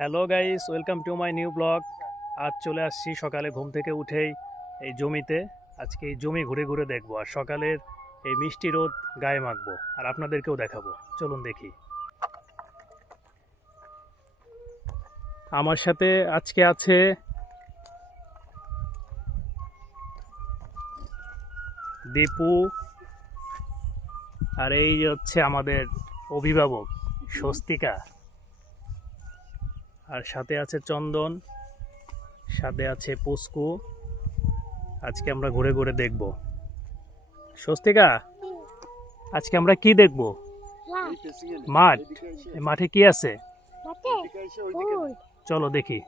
Hello guys, welcome to my new blog. আজ চলে আসছি সকালে ঘুম থেকে উঠেই এই জমিতে। আজকে এই জমি ঘুরে ঘুরে দেখবো আর সকালের এই মিষ্টি রোদ গায়ে মাখবো আর আপনাদেরকেও দেখাবো। চলুন দেখি। আমার সাথে আজকে আছে দীপু, আর এই হচ্ছে আমাদের অভিভাবক স্বস্তিকা, আর সাথে আছে চন্দন, সাথে আছে পুস্কু। আজকে আমরা ঘুরে ঘুরে দেখব। স্বস্তিকা, আজকে আমরা কি দেখব? মাঠ। এই মাঠে কি আছে? চলো দেখি।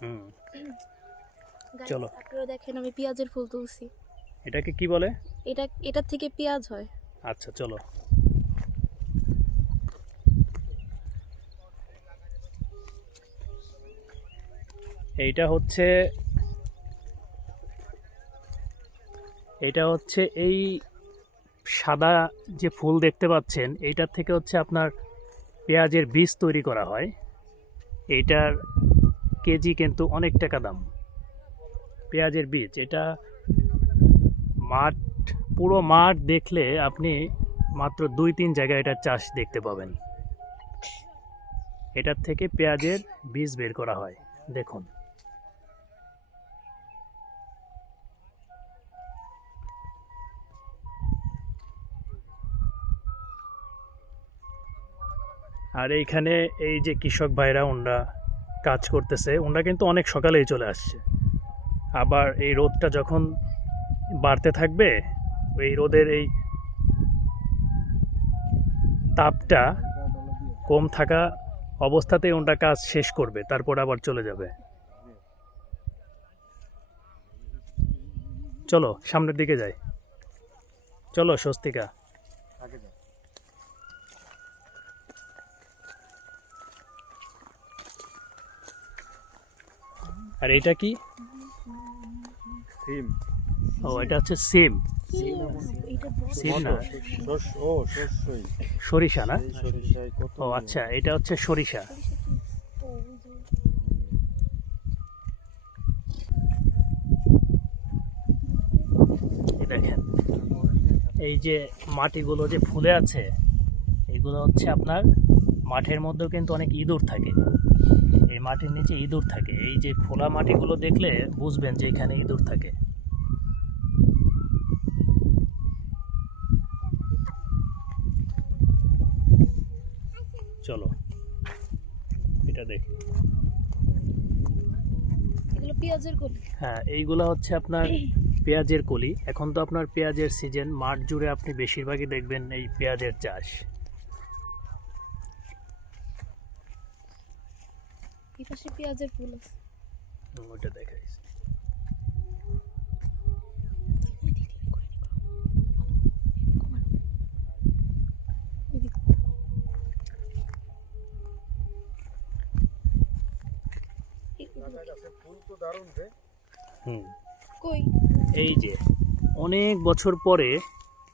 হুম, চলো। আপনারা দেখেন আমি পেঁয়াজের ফুল তুলছি। এটাকে কি বলে? এটার থেকে পেঁয়াজ হয়। আচ্ছা চলো। এইটা হচ্ছে এই সাদা যে ফুল দেখতে পাচ্ছেন, এইটার থেকে হচ্ছে আপনার পেঁয়াজের বীজ তৈরি করা হয়। এইটার কেজি কিন্তু অনেক টাকা দাম। পেঁয়াজের বীজ, এটা মাঠ, পুরো মাঠ দেখলে আপনি মাত্র 2-3 জায়গায় এটার চাষ দেখতে পাবেন। এটার থেকে পেঁয়াজের বীজ বের করা হয়, দেখুন। আর এইখানে এই যে কৃষক ভাইরা ওনরা কাজ করতেছে, ওনরা কিন্তু অনেক সকালেই চলে আসছে। আবার এই রোদটা যখন বাড়তে থাকবে, এই রোদের এই তাপটা কম থাকা অবস্থাতেই ওনরা কাজ শেষ করবে, তারপর আবার চলে যাবে। চলো সামনের দিকে যাই। চলো স্বস্তিকা। আর এটা কি? সিম। ও, এটা হচ্ছে সিম। সিম না, সরিষা না? ও আচ্ছা, এটা হচ্ছে সরিষা। এই দেখেন, এই যে মাটিগুলো যে ফুলে আছে, এগুলো হচ্ছে আপনার মাঠের মধ্যেও কিন্তু অনেক ইঁদুর থাকে। এই মাটির নিচে ইঁদুর থাকে। এই যে ফোলা মাটিগুলো দেখলে বুঝবেন যে এখানে ইঁদুর থাকে। চলো এটা দেখি। এগুলো পেঁয়াজের কলি। হ্যাঁ, এইগুলো হচ্ছে আপনার পেঁয়াজের কলি। এখন তো আপনার পেঁয়াজের সিজন, মাঠ জুড়ে আপনি বেশিরভাগই দেখবেন এই পেঁয়াজের চাষ। এই পাশে পেঁয়াজের ফুল আছে। ওইটা দেখাই। হুম, কই? এই যে অনেক বছর পরে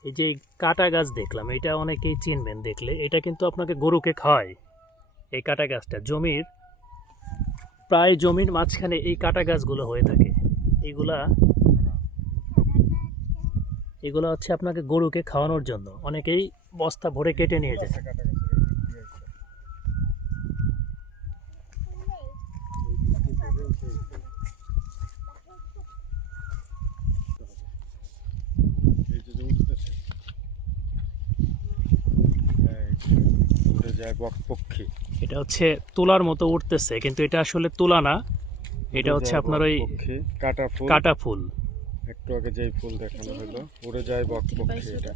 এই যে কাটা গাছ দেখলাম, এটা অনেকেই চিনবেন দেখলে। এটা কিন্তু আপনাকে গরুকে খাওয়ায়। এই কাটা গাছটা জমির, প্রায় জমির মাঝখানে এই কাটা গাছগুলো হয়ে থাকে। এগুলা এগুলো হচ্ছে আপনাকে গরুকে খাওয়ানোর জন্য। অনেকেই বস্তা ভরে কেটে নিয়ে যায়। পক্ষী। এটা হচ্ছে তুলার মতো উঠতেছে, কিন্তু এটা আসলে তুলা না, এটা হচ্ছে আপনার ওই কাটা ফুল। কাটা ফুল। একটু আগে যেই ফুল দেখানো হলো, উড়ে যায় বক পক্ষী। এটা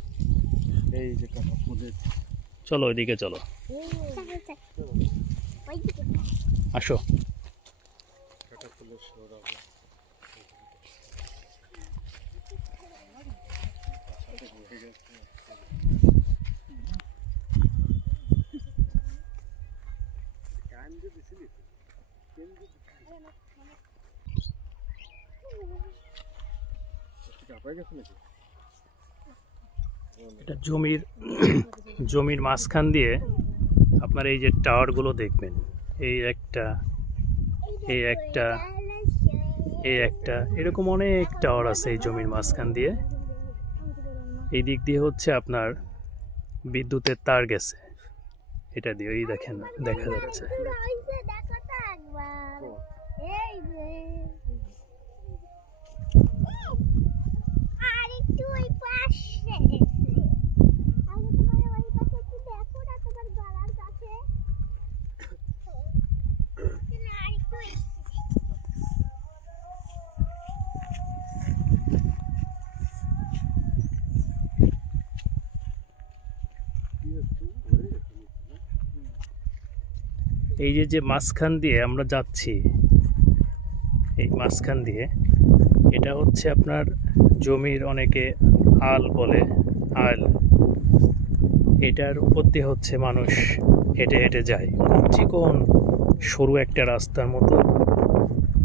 এই যে কাটা ফুলের। চলো ওইদিকে চলো, আসো। কাটা ফুলের সৌরভ। এটা জমির মাঝখান দিয়ে আপনার এই যে টাওয়ারগুলো দেখবেন, এই একটা এই একটা এই একটা, এরকম অনেক টাওয়ার আছে এই জমির মাঝখান দিয়ে। এই দিক দিয়ে হচ্ছে আপনার বিদ্যুতের তার গেছে, এটা দিয়ে এই দেখেন দেখা যাচ্ছে। এই যে মাঝখান দিয়ে আমরা যাচ্ছি, এই মাঝখান দিয়ে, এটা হচ্ছে আপনার জমির অনেকে আল বলে, আল। এটার উপর দিয়ে হচ্ছে মানুষ হেঁটে হেঁটে যায়, খুব চিকন সরু একটা রাস্তার মতো।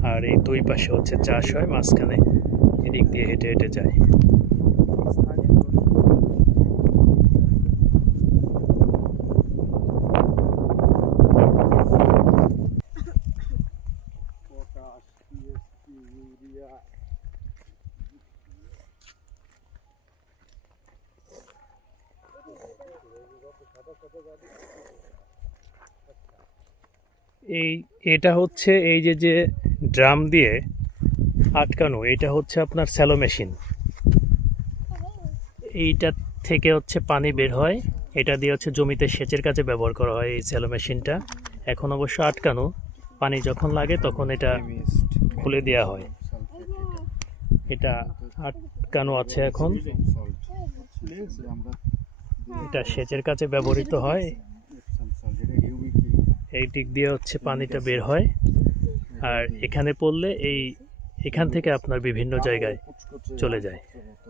আর এই দুই পাশে হচ্ছে চাষ হয়, মাঝখানে এদিক দিয়ে হেঁটে হেঁটে যায়। এটা হচ্ছে এই যে ড্রাম দিয়ে আটকানো, এটা হচ্ছে আপনার স্যালো মেশিন। এইটা থেকে হচ্ছে পানি বের হয়, এটা দিয়ে হচ্ছে জমিতে সেচের কাজে ব্যবহার করা হয় এই স্যালো মেশিনটা। এখন অবশ্য আটকানো, পানি যখন লাগে তখন এটা খুলে দেওয়া হয়। এটা আটকানো আছে এখন, এটা সেচের কাজে ব্যবহৃত হয়। এই দিক দিয়ে হচ্ছে পানিটা বের হয়, আর এখানে পড়লে এখান থেকে আপনার বিভিন্ন জায়গায় চলে যায়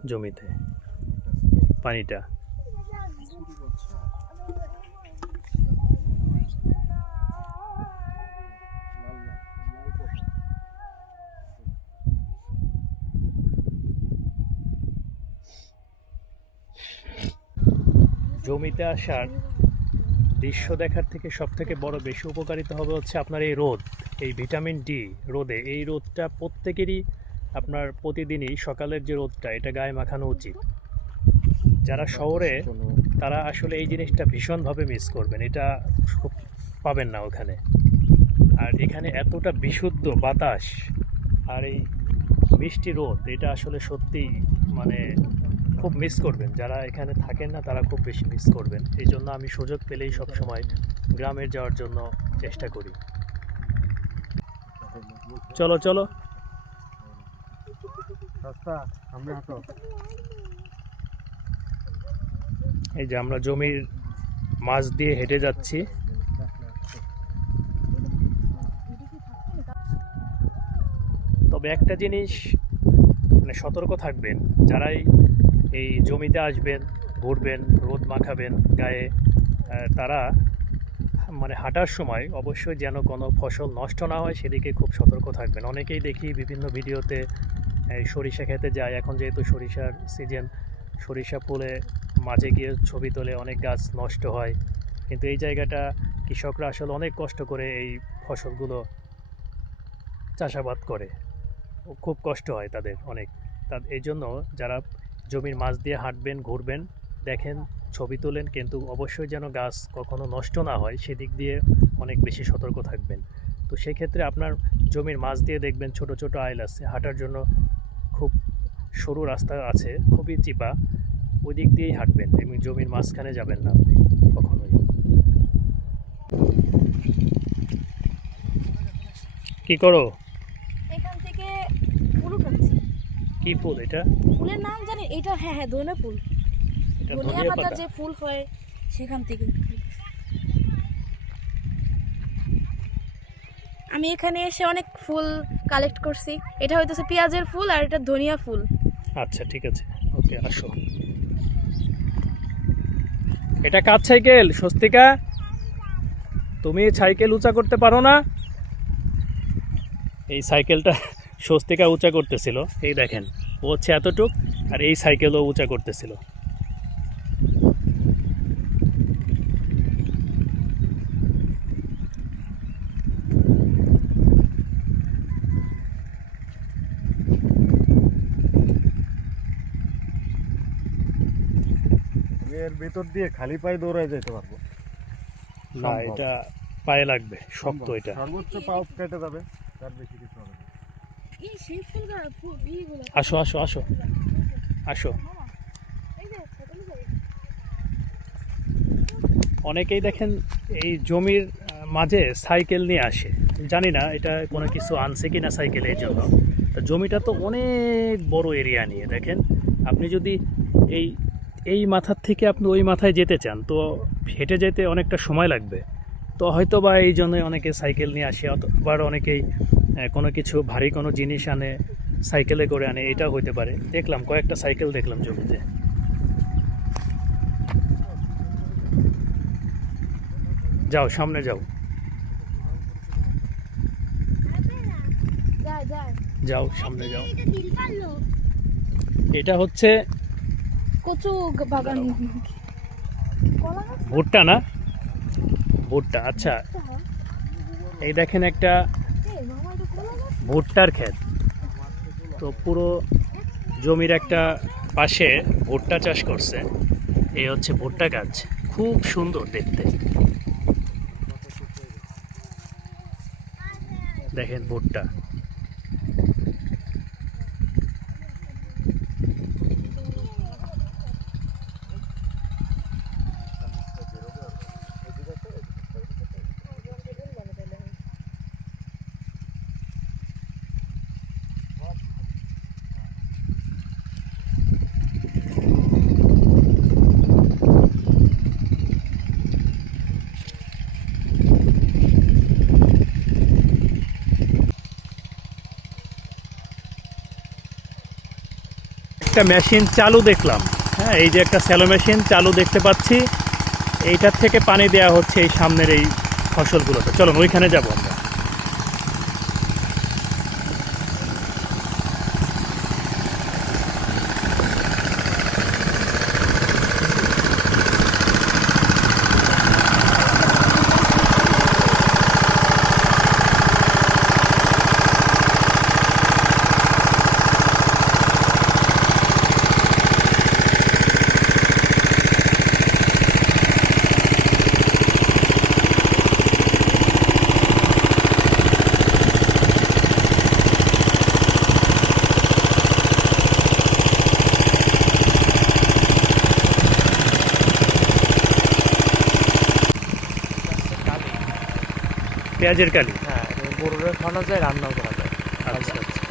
জমিতে পানিটা। জমিতে আসার দৃশ্য দেখার থেকে সবথেকে বড় বেশি উপকারিতা হবে হচ্ছে আপনার এই রোদ, এই ভিটামিন ডি রোদে। এই রোদটা প্রত্যেকেরই আপনার প্রতিদিনই সকালের যে রোদটা, এটা গায়ে মাখানো উচিত। যারা শহরে তারা আসলে এই জিনিসটা ভীষণভাবে মিস করবেন, এটা পাবেন না ওখানে। আর এখানে এতটা বিশুদ্ধ বাতাস আর এই মিষ্টি রোদ, এটা আসলে সত্যি মানে খুব মিস করবেন। যারা এখানে থাকেন না তারা খুব বেশি মিস করবেন। এই জন্য আমি সুযোগ পেলেই সব সময় গ্রামের যাওয়ার জন্য চেষ্টা করি। চলো চলো, এই যে আমরা জমির মাছ দিয়ে হেঁটে যাচ্ছি। তবে একটা জিনিস মানে সতর্ক থাকবেন, যারাই এই জমিতে আসবেন, ঘুরবেন, রোদ মাখাবেন গায়ে, তারা মানে হাঁটার সময় অবশ্যই যেন কোনো ফসল নষ্ট না হয় সেদিকে খুব সতর্ক থাকবেন। অনেকেই দেখি বিভিন্ন ভিডিওতে সরিষা খেতে যায়, এখন যেহেতু সরিষার সিজন, সরিষা ফুলে মাঝে গিয়ে ছবি তোলে, অনেক গাছ নষ্ট হয়। কিন্তু এই জায়গাটা কৃষকরা আসলে অনেক কষ্ট করে এই ফসলগুলো চাষাবাদ করে, খুব কষ্ট হয় তাদের অনেক। এই জন্য যারা জমির মাছ দিয়ে হাঁটবেন, ঘুরবেন, দেখেন, ছবি তোলেন, কিন্তু অবশ্যই যেন গাছ কখনো নষ্ট না হয় সেদিক দিয়ে অনেক বেশি সতর্ক থাকবেন। তো সেক্ষেত্রে আপনার জমির মাছ দিয়ে দেখবেন ছোট ছোট আইল আছে, হাঁটার জন্য খুব সরু রাস্তা আছে, খুবই চিপা, ওই দিক দিয়েই হাঁটবেন এবং জমির মাঝখানে যাবেন না আপনি কখনোই। কি করো? এখান থেকে ফুল উঠাচ্ছি। কি ফুল এটা? ফুলের নাম জানি, এটা হ্যাঁ হ্যাঁ ধনিয়া ফুল। এটা ধনিয়া ধনিয়া পাতার পাতা? যে ফুল হয় সেখান থেকে। আমি এখানে এসে অনেক ফুল কালেক্ট করছি। এটা হইতেছে পেঁয়াজের ফুল আর এটা ধনিয়া ফুল। আচ্ছা ঠিক আছে, ওকে, আসো। এটা কার সাইকেল স্বস্তিকা? তুমি সাইকেল উঁচা করতে পারো না? এই সাইকেলটা স্বস্তিকা উঁচা করতেছিল, এই দেখেন, ও হচ্ছে এতটুক, আর এই সাইকেলও উঁচা করতেছিল। এর ভেতর দিয়ে খালি পায়ে দৌড়ায় যেতে পারবো না, সম্ভব। এটা পায়ে লাগবে, শক্ত এটা। সর্বোচ্চ পাও কেটে যাবে, তার বেশি কিছু হবে না। এই সেই ফুলগুলো ইগুলো আসো আসো আসো আসো। এই যে ছোটগুলো যাই। অনেকেই দেখেন এই জমির মাঝে সাইকেল নিয়ে আসে, জানি না এটা কোনো কিছু আনছে কিনা সাইকেল এই জন্য। তো জমিটা তো অনেক বড় এরিয়া নিয়ে, দেখেন আপনি যদি এই এই মাথার থেকে আপনি ওই মাথায় যেতে চান তো হেঁটে যেতে অনেকটা সময় লাগবে। তো হয়তো বা এই জন্য অনেকে সাইকেল নিয়ে আসে, আবার অনেকেই কোনো কিছু ভারী কোনো জিনিস আনে, সাইকেলে করে আনে, এটা হতে পারে। দেখলাম কয়েকটা সাইকেল দেখলাম জমিতে। যাও সামনে যাও, যায় যায় যাও সামনে যাও। এটা হচ্ছে কচু বাগান কলা গাছ ভুট্টা না, ভুট্টা। আচ্ছা, তো হয়। এই দেখেন একটা এই মামা এটা কলা গাছ ভুট্টার ক্ষেত। তো পুরো জমির একটা পাশে ভুট্টা চাষ করছে। এই হচ্ছে ভুট্টা গাছ, খুব সুন্দর দেখতে। দেখেন ভুট্টা। একটা মেশিন চালু দেখলাম, হ্যাঁ, এই যে একটা স্যালো মেশিন চালু দেখতে পাচ্ছি। এইটার থেকে পানি দেওয়া হচ্ছে এই সামনের এই ফসলগুলোতে। চলুন ওইখানে যাবো আমরা। পেঁয়াজের কালি। হ্যাঁ, গরুরে খাওয়ানো যায়, রান্নাও করা যায়। আচ্ছা আচ্ছা।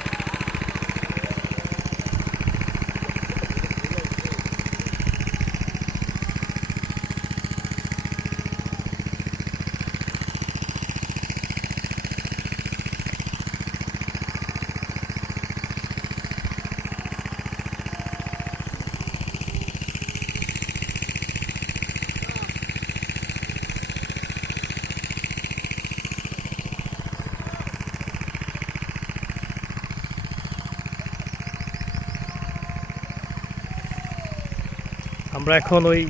আমরা এখন ওই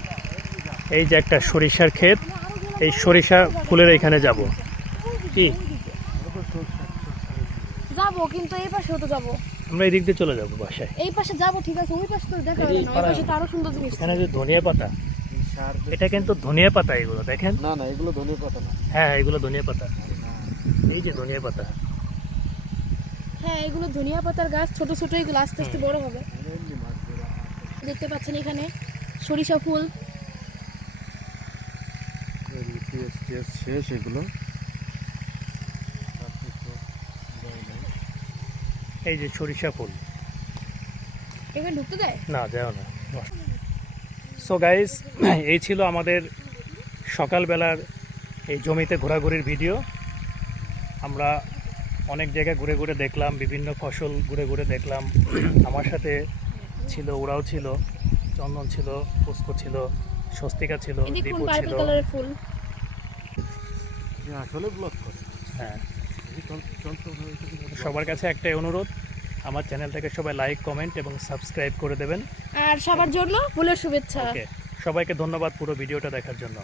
এই যে একটা সরিষার ক্ষেত, এই সরিষা ফুলের এখানে যাব। কি যাবো, কিন্তু এই পাশেও তো যাবো। আমরা এই দিক দিয়ে চলে যাব বাসায়। এই পাশে যাবো, ঠিক আছে, ওই পাশে তো দেখা এই যাবে না, ওই পাড়া- পাশে তো আরো সুন্দর জিনিস। এখানে যে ধনিয়া পাতা, সার এটা কিন্তু ধনিয়া পাতা, এগুলো দেখেন। না না, এগুলো ধনিয়া পাতা না। হ্যাঁ এগুলো ধনিয়া পাতা, এই যে ধনিয়া পাতা। হ্যাঁ, এগুলো ধনিয়া পাতার গাছ, ছোট ছোট, এগুলো আস্তে আস্তে বড় হবে। এমনি মাছ ধরা। দেখতে পাচ্ছেন এখানে সরিষা ফুল। এর টিএস শেষ এগুলো। এই যে সরিষা ফুল। এখানে ঢুকতে দেয়? না যাও না। সো গাইস, এই ছিল আমাদের সকালবেলার এই জমিতে ঘোরাঘুরির ভিডিও। আমরা অনেক জায়গায় ঘুরে ঘুরে দেখলাম, বিভিন্ন ফসল ঘুরে ঘুরে দেখলাম। আমার সাথে ছিল, ওরাও ছিল, চন্দন ছিল, পুষ্প ছিল, স্বস্তিকা ছিল, এই দেখুন দীপু ছিল। পার্পল কালারের ফুল। আসলে ব্লক করে। হ্যাঁ, এই চঞ্চল হয়েছে কি? সবার কাছে একটাই অনুরোধ, আমার চ্যানেলটাকে সবাই লাইক, কমেন্ট এবং সাবস্ক্রাইব করে দেবেন। আর সবার জন্য ফুলের শুভেচ্ছা। ওকে, সবাইকে ধন্যবাদ পুরো ভিডিওটা দেখার জন্য।